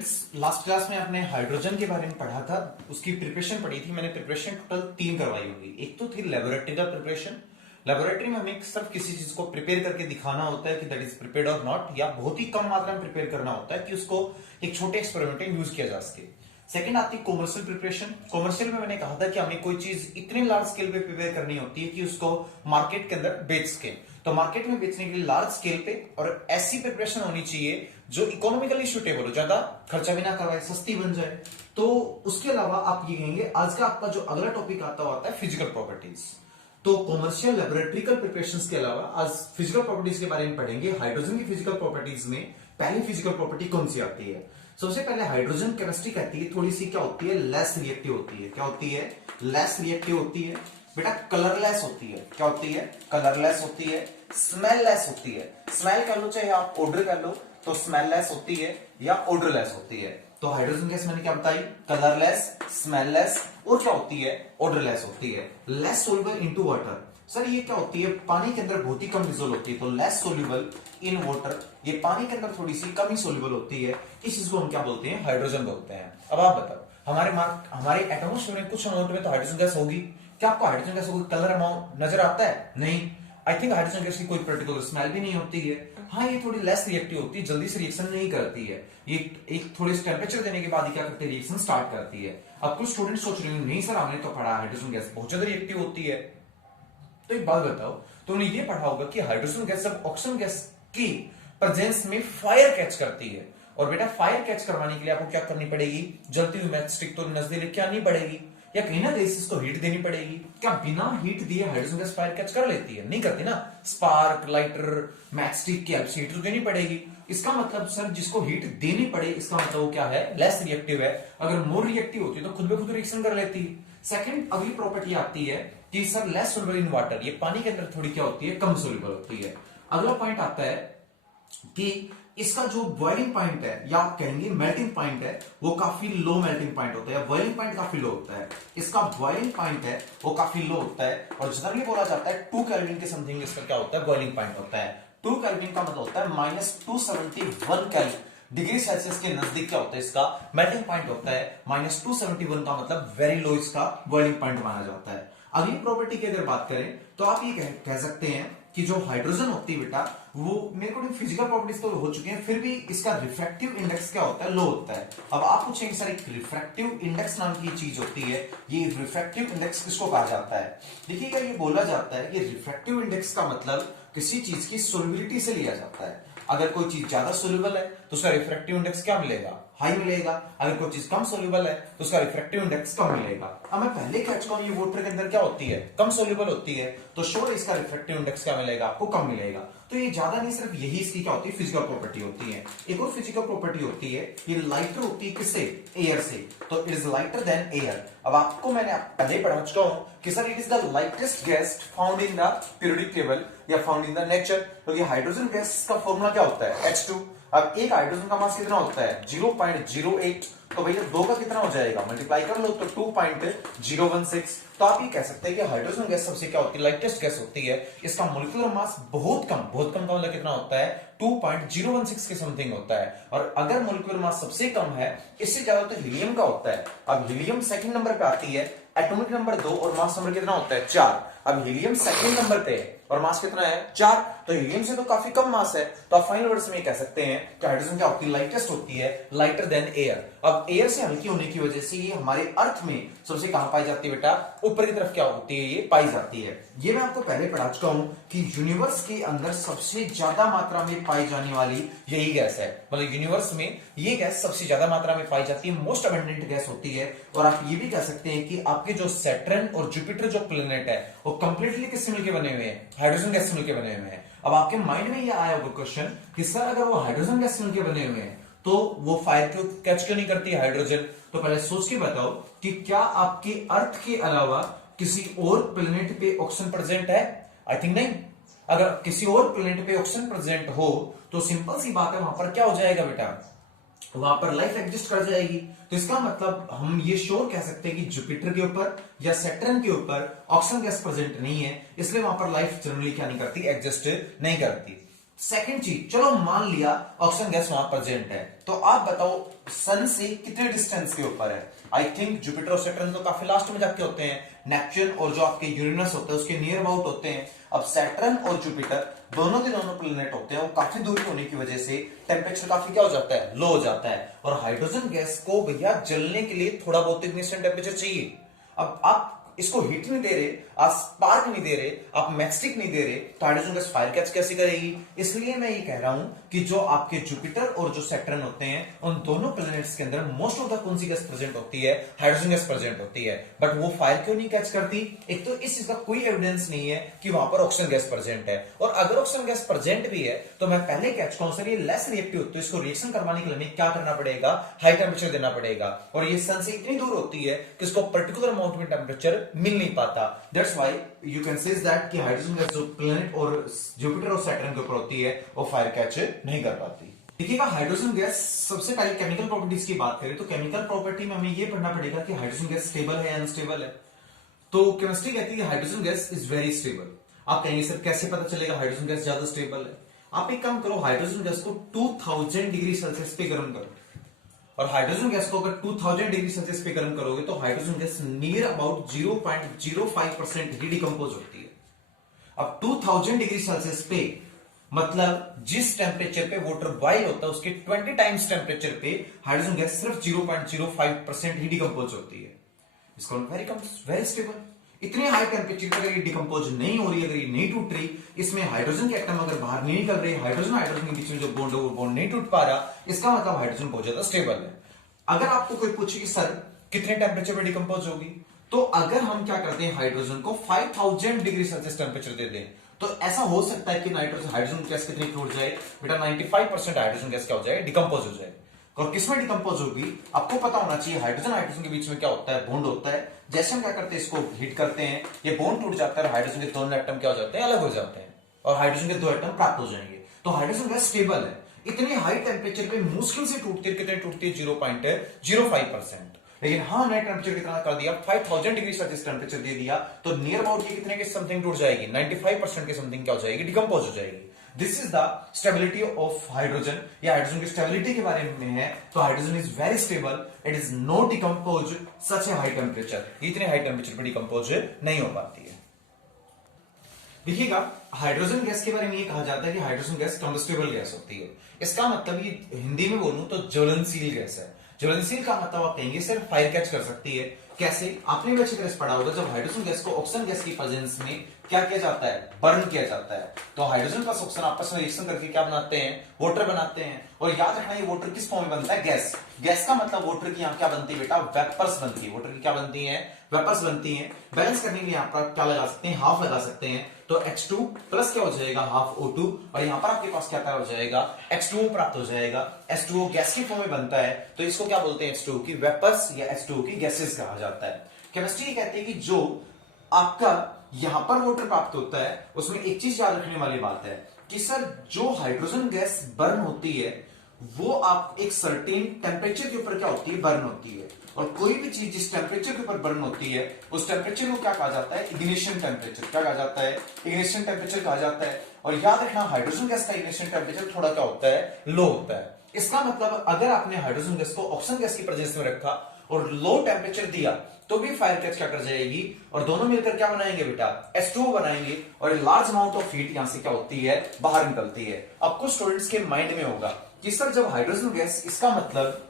Students, last class में आपने hydrogen के बारे में पढ़ा था, उसकी प्रिपरेशन पढ़ी थी। मैंने प्रिपरेशन टोटल 3 करवाई होगी। एक तो थी लेबोरेटरी का प्रिपरेशन। लेबोरेटरी में हमें सिर्फ किसी चीज को प्रिपेयर करके दिखाना होता है कि दैट इज प्रिपेयर्ड और नॉट, या बहुत ही कम मात्रा में प्रिपेयर करना होता है कि उसको एक छोटे एक्सपेरिमेंट में यूज किया जा सके। सेकंड आती है कॉमर्शियल प्रिपरेशन। कॉमर्शियल में मैंने कहा था कि हमें कोई चीज इतने लार्ज स्केल पे प्रिपेयर करनी होती है कि उसको मार्केट के अंदर बेच सके। तो मार्केट में बेचने के लिए लार्ज स्केल पे और ऐसी प्रिपरेशन होनी चाहिए जो इकोनॉमिकली सुटेबल हो, ज्यादा खर्चा भी ना करवाए, सस्ती बन जाए। तो उसके अलावा आप ये कहेंगे आज का आपका जो अगला टॉपिक आता है फिजिकल प्रॉपर्टीज। तो कॉमर्शियल लैबोरेटरिकल प्रिपरेशंस के अलावा आज फिजिकल प्रॉपर्टीज के बारे में पढ़ेंगे। हाइड्रोजन की फिजिकल प्रॉपर्टीज में पहली फिजिकल प्रॉपर्टी कौन सी आती है? सबसे पहले हाइड्रोजन केमिस्ट्री कहती है थोड़ी सी क्या होती है, लेस रिएक्टिव होती है। क्या होती है? लेस रिएक्टिव होती है। बेटा कलरलेस होती है। क्या होती है? कलरलेस होती है। स्मेल लेस होती है। स्मेल कर लो चाहे आप ऑर्डर कर लो, तो स्मेल लेस होती है या ऑर्डरलेस होती है। तो हाइड्रोजन गैस मैंने क्या बताई? कलरलेस, स्मेल लेस और क्या होती है? ऑर्डरलेस होती है। Less soluble into water. Sir ये क्या होती है? पानी के अंदर बहुत ही कम डिसोल्व होती है, तो लेस सोल्यूबल इन वाटर। ये पानी के अंदर थोड़ी सी कम ही सोल्यूबल होती है। इस चीज को हम क्या बोलते हैं? हाइड्रोजन बोलते हैं। अब आप बताओ, हमारे एटमॉस्फेयर में कुछ अमाउंट में तो हाइड्रोजन गैस होगी। क्या आपको हाइड्रोजन गैस का कोई कलर अमाउंट नजर आता है? नहीं। आई थिंक हाइड्रोजन गैस की कोई पर्टिकुलर स्मेल भी नहीं होती है। हाँ, ये थोड़ी लेस रिएक्टिव होती है, जल्दी से रिएक्शन नहीं करती है। ये एक थोड़े से टेम्परेचर देने के बाद ही क्या करती है? रिएक्शन स्टार्ट करती है। अब कुछ स्टूडेंट सोच रहे हैं नहीं सर हमने तो पढ़ा हाइड्रोजन गैस बहुत ज्यादा रिएक्टिव होती है। तो एक बात बताओ, तुमने ये पढ़ा होगा कि हाइड्रोजन गैस जब ऑक्सीजन गैस की प्रेजेंस में फायर कैच करती है, और बेटा फायर कैच करवाने के लिए आपको क्या करनी पड़ेगी? जलती हुई मैच स्टिक तो नजदीक लेके आनी पड़ेगी, या कहीं ना कहीं इसको हीट देनी पड़ेगी। क्या बिना हीट दिए हाइड्रोजन गैस फायर कैच कर लेती है? नहीं करती ना। स्पार्क, लाइटर, मैच स्टिक की हेल्प से हीट तो देनी पड़ेगी। इसका मतलब सर जिसको हीट देनी पड़े, इसका मतलब वो क्या है? लेस रिएक्टिव है। अगर मोर रिएक्टिव होती है तो खुद ब खुद रिएक्शन कर लेती है। सेकंड अगली प्रॉपर्टी आती है कि sir less soluble in water. ये पानी के अंदर थोड़ी क्या होती है? कम सोल्युबल होती है। अगला पॉइंट आता है कि इसका जो बॉइलिंग पॉइंट है, या आप कहेंगे मेल्टिंग पॉइंट है, वो काफी लो मेल्टिंग पॉइंट होता है। बॉइलिंग पॉइंट काफी लो होता है। इसका बॉइलिंग पॉइंट है वो काफी लो होता है, और जनरली बोला जाता है 2 केल्विन के समथिंग इसका क्या होता है? बॉइलिंग पॉइंट होता है। 2 केल्विन का मतलब होता है -271 डिग्री सेल्सियस के नजदीक क्या होता है? इसका मेल्टिंग पॉइंट होता है। -271 का मतलब वेरी लो इसका बॉइलिंग पॉइंट माना जाता है। अगली प्रॉपर्टी की अगर बात करें तो आप ये कह सकते हैं कि जो हाइड्रोजन होती है बेटा, वो मेरे को फिजिकल प्रॉपर्टीज तो हो चुके हैं, फिर भी इसका रिफ्रैक्टिव इंडेक्स क्या होता है? लो होता है। अब आप पूछेंगे सर एक रिफ्रैक्टिव इंडेक्स नाम की चीज होती है, ये रिफ्रैक्टिव इंडेक्स किसको कहा जाता है? देखिएगा ये बोला जाता है कि रिफ्रैक्टिव इंडेक्स का मतलब किसी चीज की सोल्युबिलिटी से लिया जाता है। अगर कोई चीज ज्यादा सोल्यूबल है तो उसका रिफ्रैक्टिव इंडेक्स क्या मिलेगा? हाई मिलेगा। अगर कोई चीज कम सोल्यूबल है तो उसका रिफ्रैक्टिव इंडेक्स कम मिलेगा। अब मैं पहले कह चुका हूं ये वाटर के अंदर क्या होती है? कम सोल्यूबल होती है, तो श्योर इसका रिफ्रैक्टिव इंडेक्स क्या मिलेगा? आपको कम मिलेगा। तो ये ज्यादा नहीं, सिर्फ यही इसकी क्या होती है? फिजिकल प्रॉपर्टी होती है। एक और फिजिकल प्रॉपर्टी होती है, ये लाइटर होती है किससे? एयर से। तो it is lighter than air. अब आपको मैंने पहले पढ़ा चुका हूं कि sir it is the lightest gas found in the periodic table या फाउंड इन द नेचर। तो हाइड्रोजन गैस का फॉर्मूला क्या होता है? H2। अब एक हाइड्रोजन का मास कितना होता है? 0.08। तो भैया 2 का कितना हो जाएगा? मल्टीप्लाई कर लो तो 2.016। तो आप ये कह सकते हैं कि हाइड्रोजन गैस सबसे क्या होती है? लाइटेस्ट गैस होती है। इसका मोलिकुलर मास बहुत कम का मतलब कितना होता है? 2.016 के समथिंग होता है। और अगर मोलिकुलर मास सबसे कम है, इससे ज्यादा तो हीलियम का होता है। अब हीलियम सेकंड नंबर पे आती है, एटॉमिक नंबर 2 और मास नंबर कितना होता है? 4। अब हीलियम सेकंड नंबर पे है और मास कितना है? 4। तो हीलियम से तो काफी कम मास है। तो आप फाइनल वर्ड्स में कह सकते हैं कि हाइड्रोजन क्या होती है? लाइटेस्ट होती है, लाइटर देन एयर। अब एयर से हल्की होने की वजह से ये हमारे अर्थ में सबसे कहां पाई जाती है बेटा? ऊपर की तरफ क्या होती है? ये पाई जाती है। ये मैं आपको पहले पढ़ा चुका हूं कि यूनिवर्स के अंदर सबसे ज्यादा मात्रा में पाई जाने वाली यही गैस है। मतलब यूनिवर्स में ये गैस सबसे ज्यादा मात्रा में पाई जाती है, मोस्ट अबंडेंट गैस होती है। और आप ये भी कह सकते हैं कि आपके जो सैटर्न और जुपिटर जो प्लेनेट है वो कंप्लीटली किससे मिलकर बने हुए हैं? हाइड्रोजन गैस से मिलकर बने हुए हैं। अब आपके माइंड में ये आया होगा क्वेश्चन कि सर अगर वो हाइड्रोजन गैस से मिलकर बने हुए हैं तो वो फायर क्यों कैच क्यों नहीं करती हाइड्रोजन? तो पहले सोच के बताओ कि क्या आपके अर्थ के अलावा किसी और प्लेनेट पे ऑक्सीजन प्रेजेंट है? आई थिंक नहीं। अगर किसी और प्लेनेट पे ऑक्सीजन प्रेजेंट हो तो सिंपल सी बात है, वहां पर क्या हो जाएगा बेटा? वहां पर लाइफ एग्जिस्ट कर जाएगी। तो इसका मतलब हम ये श्योर कह सकते हैं कि जुपिटर के ऊपर या सैटर्न के ऊपर ऑक्सीजन गैस प्रेजेंट नहीं है, इसलिए वहां पर लाइफ जनरली क्या नहीं करती? एग्जिस्ट नहीं करती। सेकंड चीज, चलो मान लिया ऑक्सीजन गैस वहां प्रेजेंट है, तो आप बताओ सन से कितने डिस्टेंस के ऊपर है? आई थिंक जुपिटर और सैटर्न तो काफी लास्ट में जाके होते हैं, नेपच्यून और जो आपके यूरेनस होते हैं उसके नियर अबाउट होते हैं। अब सैटर्न और जुपिटर दोनों के दोनों प्लेनेट होते हैं, वो काफी दूरी होने की वजह से टेम्परेचर काफी क्या हो जाता है, लो हो जाता है। और हाइड्रोजन गैस को भैया जलने के लिए थोड़ा बहुत इग्निशन टेम्परेचर चाहिए। अब आप इसको हीट नहीं दे रहे, आप स्पार्क नहीं दे रहे, आप मैचस्टिक नहीं दे रहे, तो हाइड्रोजन गैस फायर कैच कैसे करेगी? इसलिए मैं ये कह रहा हूं कि जो आपके जुपिटर और जो सैटर्न होते हैं उन दोनों प्लैनेट्स के अंदर मोस्ट ऑफ द कौन सी गैस प्रेजेंट होती है? हाइड्रोजन गैस प्रेजेंट होती है। बट वो फायर क्यों नहीं कैच करती? एक तो इस चीज का कोई एविडेंस नहीं है कि वहां पर ऑक्सीजन गैस प्रेजेंट है, और अगर ऑक्सीजन गैस प्रेजेंट भी है तो मैं पहले कैच करूं सर ये लेस रिएक्टिव, तो इसको रिएक्शन करवाने के लिए क्या करना पड़ेगा? हाई टेम्परेचर देना पड़ेगा, और ये सन से इतनी दूर होती है कि इसको पर्टिकुलर अमाउंट में टेम्परेचर मिल नहीं पाता। That's why you can say that कि हाइड्रोजन गैस जो प्लैनेट और जुपिटर और सैटर्न के ऊपर होती है वो फायर कैच नहीं कर पाती। देखिएगा हाइड्रोजन गैस, सबसे पहले केमिकल प्रॉपर्टीज की बात करें तो केमिकल प्रॉपर्टी में हमें ये पढ़ना पड़ेगा कि हाइड्रोजन गैस स्टेबल है या अनस्टेबल है। तो केमिस्ट्री कहती है कि hydrogen gas is very stable. आप कहेंगे सर कैसे पता चलेगा हाइड्रोजन गैस ज्यादा स्टेबल है? आप एक काम करो, हाइड्रोजन गैस को 2000 डिग्री सेल्सियस पे गर्म करो, और हाइड्रोजन गैस को अगर 2000 डिग्री सेल्सियस पे गर्म करोगे तो hydrogen gas near about 0.05% he decompose होती है। अब 2000 डिग्री सेल्सियस पे मतलब जिस टेम्परेचर पे वाटर बॉइल होता है उसके 20 टाइम्स टेम्परेचर पे हाइड्रोजन गैस सिर्फ 0.05% ही डिकम्पोज होती है। इसको वेरी स्टेबल। इतने हाई टेम्परेचर पर अगर ये डिकम्पोज नहीं हो रही, अगर ये नहीं टूट रही, इसमें हाइड्रोजन के एटम अगर बाहर नहीं निकल रहे, हाइड्रोजन हाइड्रोजन के बीच में जो बॉन्ड है वो बॉन्ड नहीं टूट पा रहा, इसका मतलब हाइड्रोजन बहुत ज्यादा स्टेबल है। अगर आपको कोई पूछे कि सर कितने टेम्परेचर पर डिकम्पोज होगी, तो अगर हम क्या करते हैं हाइड्रोजन को 5000 डिग्री सेल्सियस टेम्परेचर दे दें तो ऐसा हो सकता है कि हाइड्रोजन गैस कितनी टूट जाए बेटा? 95% हाइड्रोजन गैस क्या हो जाए, डिकम्पोज हो जाए। और किसमें डिकम्पोज होगी आपको पता होना चाहिए। हाइड्रोजन हाइड्रोजन के बीच में क्या होता है, बॉन्ड होता है। जैसे हम क्या करते हैं, इसको हीट करते हैं, ये बॉन्ड टूट जाता है, हाइड्रोजन के दोनों एटम क्या हो जाते हैं, अलग हो जाते हैं, और हाइड्रोजन के दो एटम प्राप्त हो जाएंगे। तो हाइड्रोजन गैस स्टेबल है। इतने हाई टेम्परेचर पे मुश्किल से टूटती है, कितने टूटती है? 0.05%। लेकिन हाँ हमने टेम्परेचर कितना कर दिया, 5000 डिग्री सेल्सियस टेम्परेचर दे दिया, तो नियर अबाउट ये कितने के समथिंग टूट जाएगी? 95% के समथिंग क्या हो जाएगी, डिकम्पोज हो जाएगी। This is the stability of hydrogen. या हाइड्रोजन की स्टेबिलिटी के बारे में है, तो hydrogen is very stable, it is not decompose such A high temperature. इतने हाई टेम्परेचर पर डिकम्पोज नहीं हो पाती है। देखिएगा हाइड्रोजन गैस के बारे में ये कहा जाता है कि हाइड्रोजन गैस कंबस्टिबल गैस होती है। इसका मतलब ये हिंदी में बोलूं तो ज्वलनशील गैस है। ज्वलनशील का मतलब आप कहेंगे सिर्फ फायर कैच कर सकती है। कैसे? आपने भी अच्छी तरह से पढ़ा होगा, जब हाइड्रोजन गैस को ऑक्सीजन गैस की प्रेजेंस में क्या किया जाता है, बर्न किया जाता है, तो हाइड्रोजन प्लस ऑक्सीजन आपस में रिएक्शन करके क्या बनाते हैं, वाटर बनाते हैं। और याद रखना ये वाटर किस फॉर्म में बनता है, गैस। गैस का मतलब वाटर की यहाँ क्या बनती है बेटा, वेपर्स बनती है। वाटर की क्या बनती है, वेपर्स बनती है। बैलेंस करने के लिए यहाँ पर क्या लगा सकते हैं, हाफ लगा सकते हैं, तो H2 प्लस क्या हो जाएगा, हाफ O2, और यहां पर आपके पास क्या हो जाएगा, H2O प्राप्त हो जाएगा। H2O गैस की फॉर्म में बनता है, तो इसको क्या बोलते हैं, H2O की वेपर्स या H2O की गैसेस कहा जाता है। केमिस्ट्री कहती है कि जो आपका यहां पर वाटर प्राप्त होता है उसमें एक चीज याद रखने वाली बात है कि सर जो हाइड्रोजन गैस बर्न होती है वो आप एक सर्टेन टेम्परेचर के ऊपर क्या होती है, बर्न होती है। और कोई भी चीज जिस टेम्परेचर के ऊपर बर्न होती है उस टेम्परेचर को क्या कहा जाता है, इग्निशन टेम्परेचर। क्या कहा जाता है, इग्निशन टेम्परेचर कहा जाता है। और याद रखना हाइड्रोजन गैस का इग्निशन टेम्परेचर थोड़ा क्या होता है, लो होता है। इसका मतलब अगर आपने हाइड्रोजन गैस को ऑक्सीजन गैस की प्रेजेंस में रखा और लो टेम्परेचर दिया तो भी फायर कैच क्या कर जाएगी, और दोनों मिलकर क्या बनाएंगे बेटा, H2O बनाएंगे, और लार्ज अमाउंट ऑफ हीट यहां से क्या होती है, बाहर निकलती है। अब कुछ स्टूडेंट्स के माइंड में होगा कि सर जब हाइड्रोजन गैस, इसका मतलब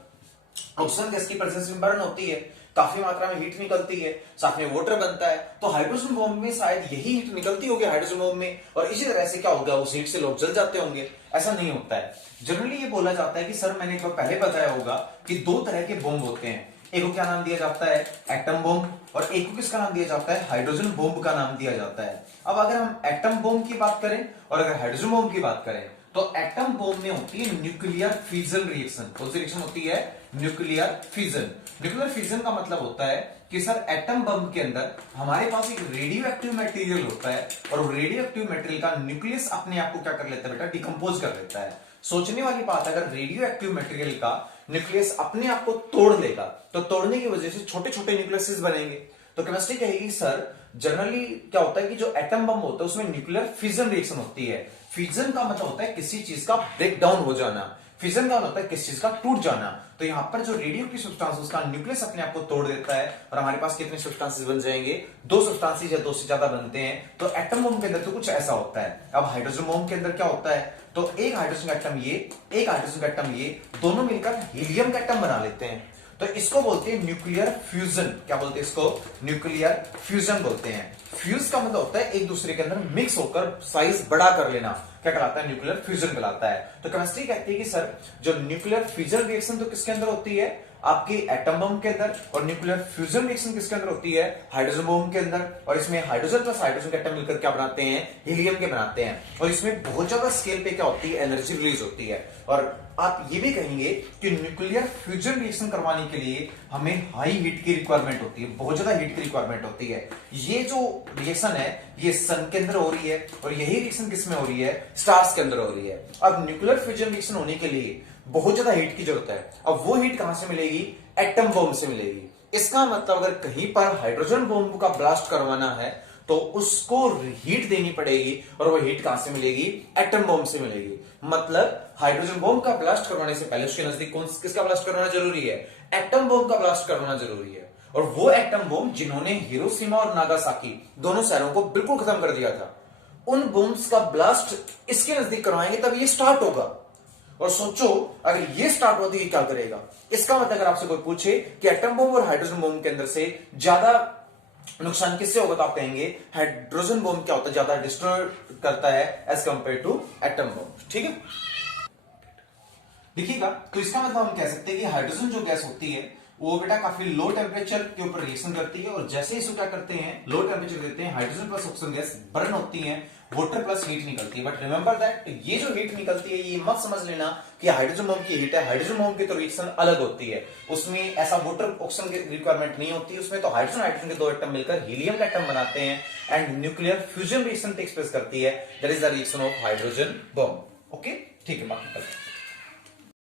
ऑक्सीजन गैस की प्रेजेंस में बर्न होती है, काफी मात्रा में हीट निकलती है, साथ में वाटर बनता है, तो हाइड्रोजन बॉम्ब में शायद यही हीट निकलती होगी हाइड्रोजन बॉम्ब में, और इसी तरह से क्या होगा, उस हीट से लोग जल जाते होंगे। ऐसा नहीं होता है। जनरली ये बोला जाता है कि सर मैंने तो पहले बताया होगा कि दो तरह के बॉम्ब होते हैं। एक को क्या नाम दिया जाता है, एटम बॉम्ब, और एक को किसका नाम दिया जाता है, हाइड्रोजन बॉम्ब का नाम दिया जाता है। अब अगर हम एटम बॉम्ब की बात करें और अगर हाइड्रोजन बॉम्ब की बात करें तो एटम बॉम्ब में होती है न्यूक्लियर फिजन रिएक्शन। कौन सी रिएक्शन होती है, न्यूक्लियर फिजन। न्यूक्लियर फिजन का मतलब होता है कि सर एटम बम के अंदर हमारे पास एक रेडियो एक्टिव मटेरियल होता है, और वो रेडियो एक्टिव मटेरियल का न्यूक्लियस अपने आप को क्या कर लेता है बेटा, डिकम्पोज कर लेता है। सोचने वाली बात, अगर रेडियो एक्टिव मटेरियल का न्यूक्लियस अपने आप को तोड़ लेगा तो तोड़ने की वजह से छोटे छोटे न्यूक्लियस बनेंगे। तो केमिस्ट्री कहेगी सर जनरली क्या होता है कि जो एटम बम होता है उसमें न्यूक्लियर फिजन रिएक्शन होती है। फिजन का मतलब होता है किसी चीज का ब्रेक डाउन हो जाना, फिजन का होता है किसी चीज का टूट जाना। तो यहाँ पर जो रेडियो की सब्सटेंस उसका न्यूक्लियस अपने आप को तोड़ देता है और हमारे पास कितने सब्सटेंसेस बन जाएंगे, दो सब्सटेंसेस या दो से ज्यादा बनते हैं। तो एटम बम के अंदर तो कुछ ऐसा होता है। अब हाइड्रोजन बम के अंदर क्या होता है, तो एक हाइड्रोजन का एटम ये, एक हाइड्रोजन का एटम ये, दोनों मिलकर हीलियम का एटम बना लेते हैं। तो इसको बोलते हैं न्यूक्लियर फ्यूजन। क्या बोलते हैं इसको? न्यूक्लियर फ्यूजन बोलते हैं। फ्यूज का मतलब होता है एक दूसरे के अंदर मिक्स होकर साइज बड़ा कर लेना, क्या कहलाता है? न्यूक्लियर फ्यूजन कहलाता है। तो केमिस्ट्री कहती है कि सर जो न्यूक्लियर फ्यूजन रिएक्शन तो किसके अंदर होती है? आपकी एटम बम के अंदर। और न्यूक्लियर फ्यूजन रिएक्शन किसके अंदर होती है? हाइड्रोजन बम के अंदर। और इसमें हाइड्रोजन प्लस हाइड्रोजन के एटम मिलकर क्या बनाते हैं? हीलियम के बनाते हैं। और इसमें बहुत ज्यादा स्केल पे क्या होती है? एनर्जी रिलीज होती है। और आप ये भी कहेंगे कि न्यूक्लियर फ्यूजन रिएक्शन करवाने के लिए हमें हाई हीट की रिक्वायरमेंट होती है, बहुत ज्यादा हीट की रिक्वायरमेंट होती है। ये जो रिएक्शन है ये सन के अंदर हो रही है और यही रिएक्शन किसमें हो रही है? स्टार्स के अंदर हो रही है। अब न्यूक्लियर फ्यूजन रिएक्शन होने के लिए बहुत ज्यादा हीट की जरूरत है। अब वो हीट कहां से मिलेगी? एटम बम से मिलेगी। इसका मतलब अगर कहीं पर हाइड्रोजन बम का ब्लास्ट करवाना है तो उसको हीट देनी पड़ेगी और वो हीट कहां से मिलेगी? एटम बम से मिलेगी। मतलब हाइड्रोजन बम का ब्लास्ट करवाने से पहले उसके नजदीक कौन किसका ब्लास्ट करवाना जरूरी है? एटम बम का ब्लास्ट करवाना जरूरी है। और वो एटम बम जिन्होंने हिरोशिमा और नागासाकी दोनों शहरों को बिल्कुल खत्म कर दिया था, उन बम्स का ब्लास्ट इसके नजदीक करवाएंगे तब ये स्टार्ट होगा। और सोचो अगर ये स्टार्ट होती है क्या करेगा? इसका मतलब अगर आपसे कोई पूछे कि एटम बम और हाइड्रोजन बम के अंदर से ज्यादा नुकसान किससे होगा तो आप कहेंगे हाइड्रोजन बम क्या होता है? ज्यादा डिस्ट्रॉय करता है as compare to atom bomb. ठीक है, देखिएगा। तो इसका मतलब हम कह सकते हैं कि हाइड्रोजन जो गैस होती है वो बेटा काफी लो टेम्परेचर के ऊपर रिएक्शन करती है और जैसे इसको क्या करते हैं? लो टेम्परेचर देते हैं, hydrogen plus oxygen gas burn होती है, वाटर प्लस हीट निकलती है। बट रिमेंबर दैट ये जो हीट निकलती है ये मत समझ लेना कि हाइड्रोजन बम की हीट है। हाइड्रोजन बम की तो रिएक्शन अलग होती है, उसमें ऐसा वाटर ऑक्सीजन की रिक्वायरमेंट नहीं होती। उसमें तो हाइड्रोजन हाइड्रोजन के दो एटम मिलकर हीलियम का एटम बनाते हैं and nuclear fusion reaction takes place करती है। That is the reaction of hydrogen bomb. Okay, ठीक है, बाकी